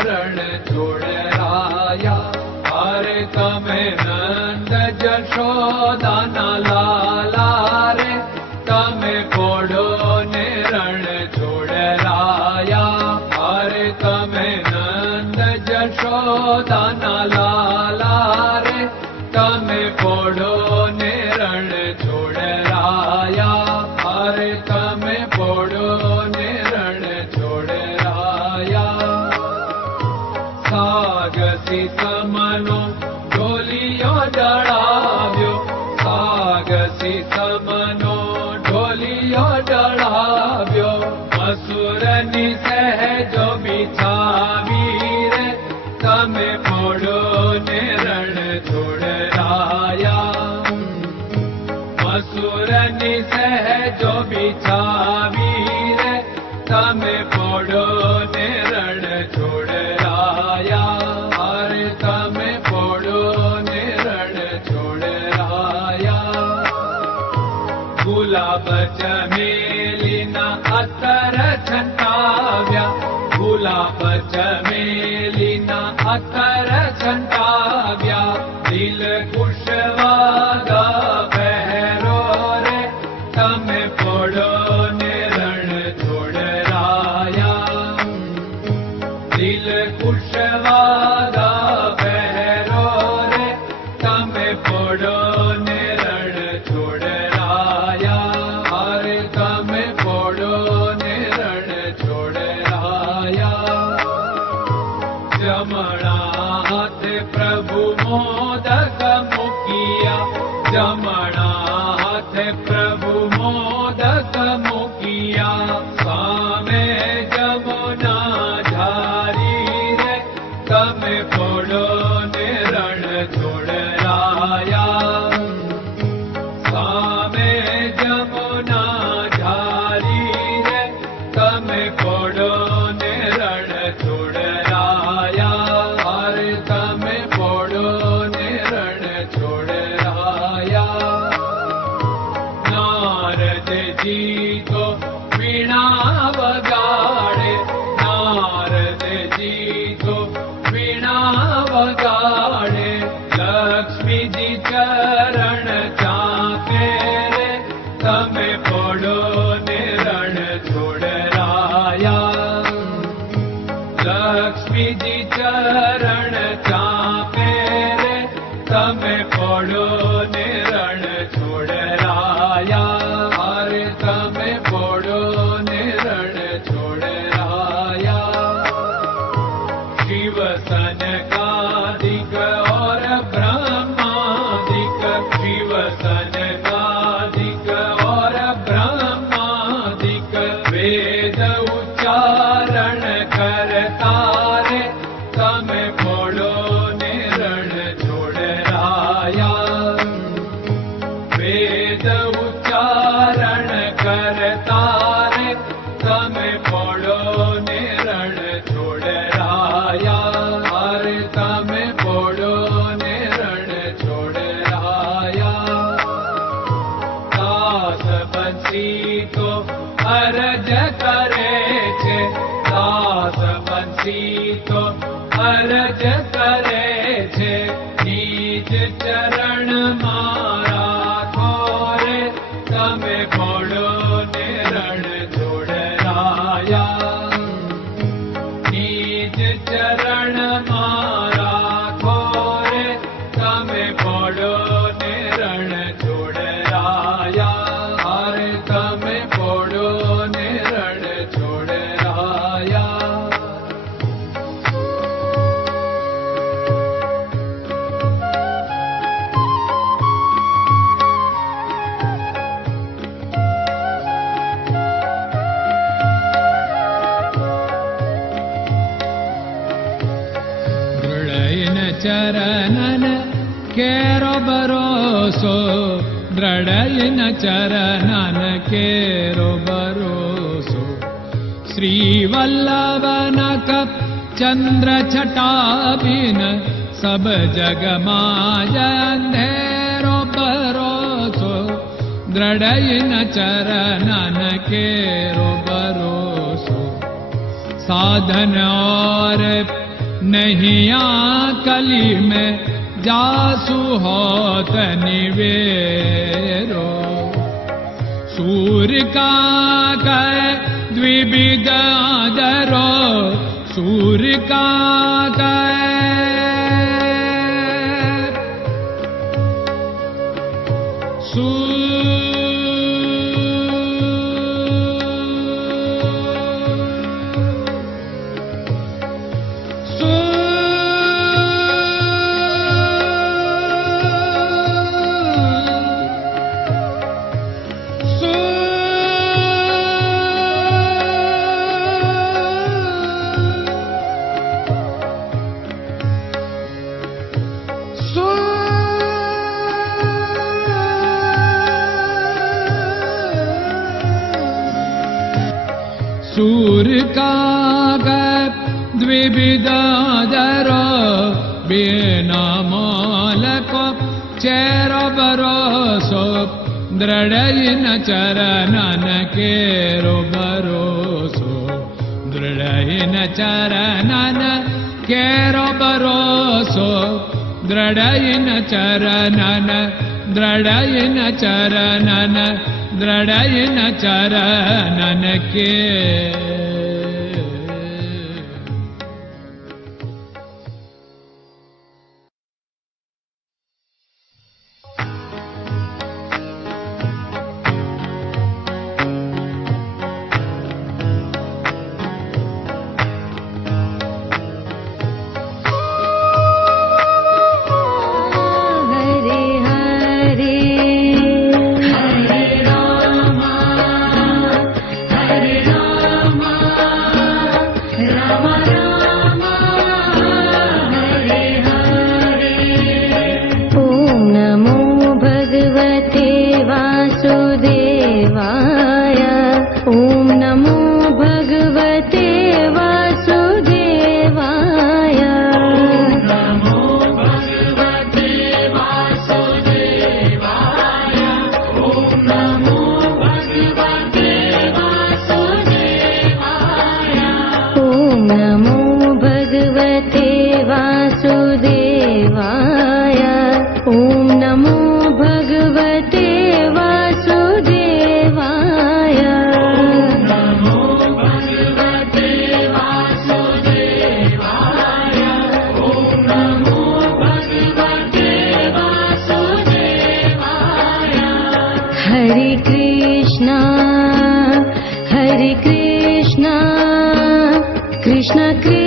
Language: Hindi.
रण छोड़राया। अरे तमे नंद जशोदाना लाला रे, तमे पोड़ो ने रण छोड़राया। अरे तमे नंद जशोदाना लाला रे, तमे पोड़ो ने रण छोड़राया। अरे तमे पोड़ो ने रण छोड़राया। सागसी समनो ढोलियो डळाव्यो, सागसी समनो ढोलियो डळाव्यो। असुरनी सहजो बिछावी रे, तमे पोड़ो ने रण छोड़राया। असुरनी सहजो बिछावी रे, तमे पोड़ो ने रण छोड़राया। अरे तमे पोड़ो ने रण छोड़राया। गुलाब चमेलीना अतर छंटाव्या, गुलाब चमेलीना अतर छंटाव्या। दिल कुशवागा पहरो रे, तमे पोड़ो ने रण छोड़राया। दिल कुशवागा पहरो रे, तमे पोड़ो ने रण छोड़राया। अरे तमे पोड़ो ने रण छोड़राया। जमणा हाथ प्रभु मोदक मुकिया, जमणा हाथ प्रभु मोदक मुकिया। सामे जमुना झारी रे, तमे पोड़ो ने रण छोड़राया। सामे जमुना झारी रे, तमे पोड़ो ने रण छोड़राया। अरे तमे पोड़ो ने रण छोड़राया। नारद जी को वीणा वगाड़े, नारद जी को वीणा वगाड़े। लक्ष्मी जी चरण चाके रे, तमे पोड़ो ने रण छोड़राया। लक्ष्मी जी चरण चाके रे, तमे पोड़ो ने रण छोड़राया। अरे तमे पोड़ो ने रण छोड़राया। शिव सनकादिक और ब्रह्मादिक, शिव सनकादिक और ब्रह्मादिक। वेद उच्चारण करता रे, तमे पोड़ो ने रण छोड़राया। वेद उच्चारण करता रे, तमे पोड़ो ने रण छोड़राया। अरे तमे पोड़ो ने रण छोड़राया। दास बंसी तो अरज करे छे, दास बंसी तो अरज करे छे। नीज चरण मारा थोरे, तमे पोड़ो ने रण छोड़राया। नीज चरण मारा थोरे, तमे पोड़ो ने रण छोड़राया। अरे तमे पोड़ो ने रण छोड़राया। चरणन केरो भरोसो, दृढ़यन चरणन केरो भरोसो। श्रीवल्लभन कप चंद्र छटाबिन, सब जग माय अंधेरो भरोसो। दृढ़यन चरणन केरो भरोसो। साधन और नहीं कली में जासु होत निवेरो। सूर्य का कह द्विविध आदरो, सूर्य का कह सूर्य का द्विविधादरो, बिना मालको चेर भरोसो, दृढ़ न चरणन केरो भरोसो, दृढ़ न चरणन केरो भरोसो, दृढ़ न चरणन, दृढ़ न चरणन, दृढ़ न चरणन के। Krishna Krishna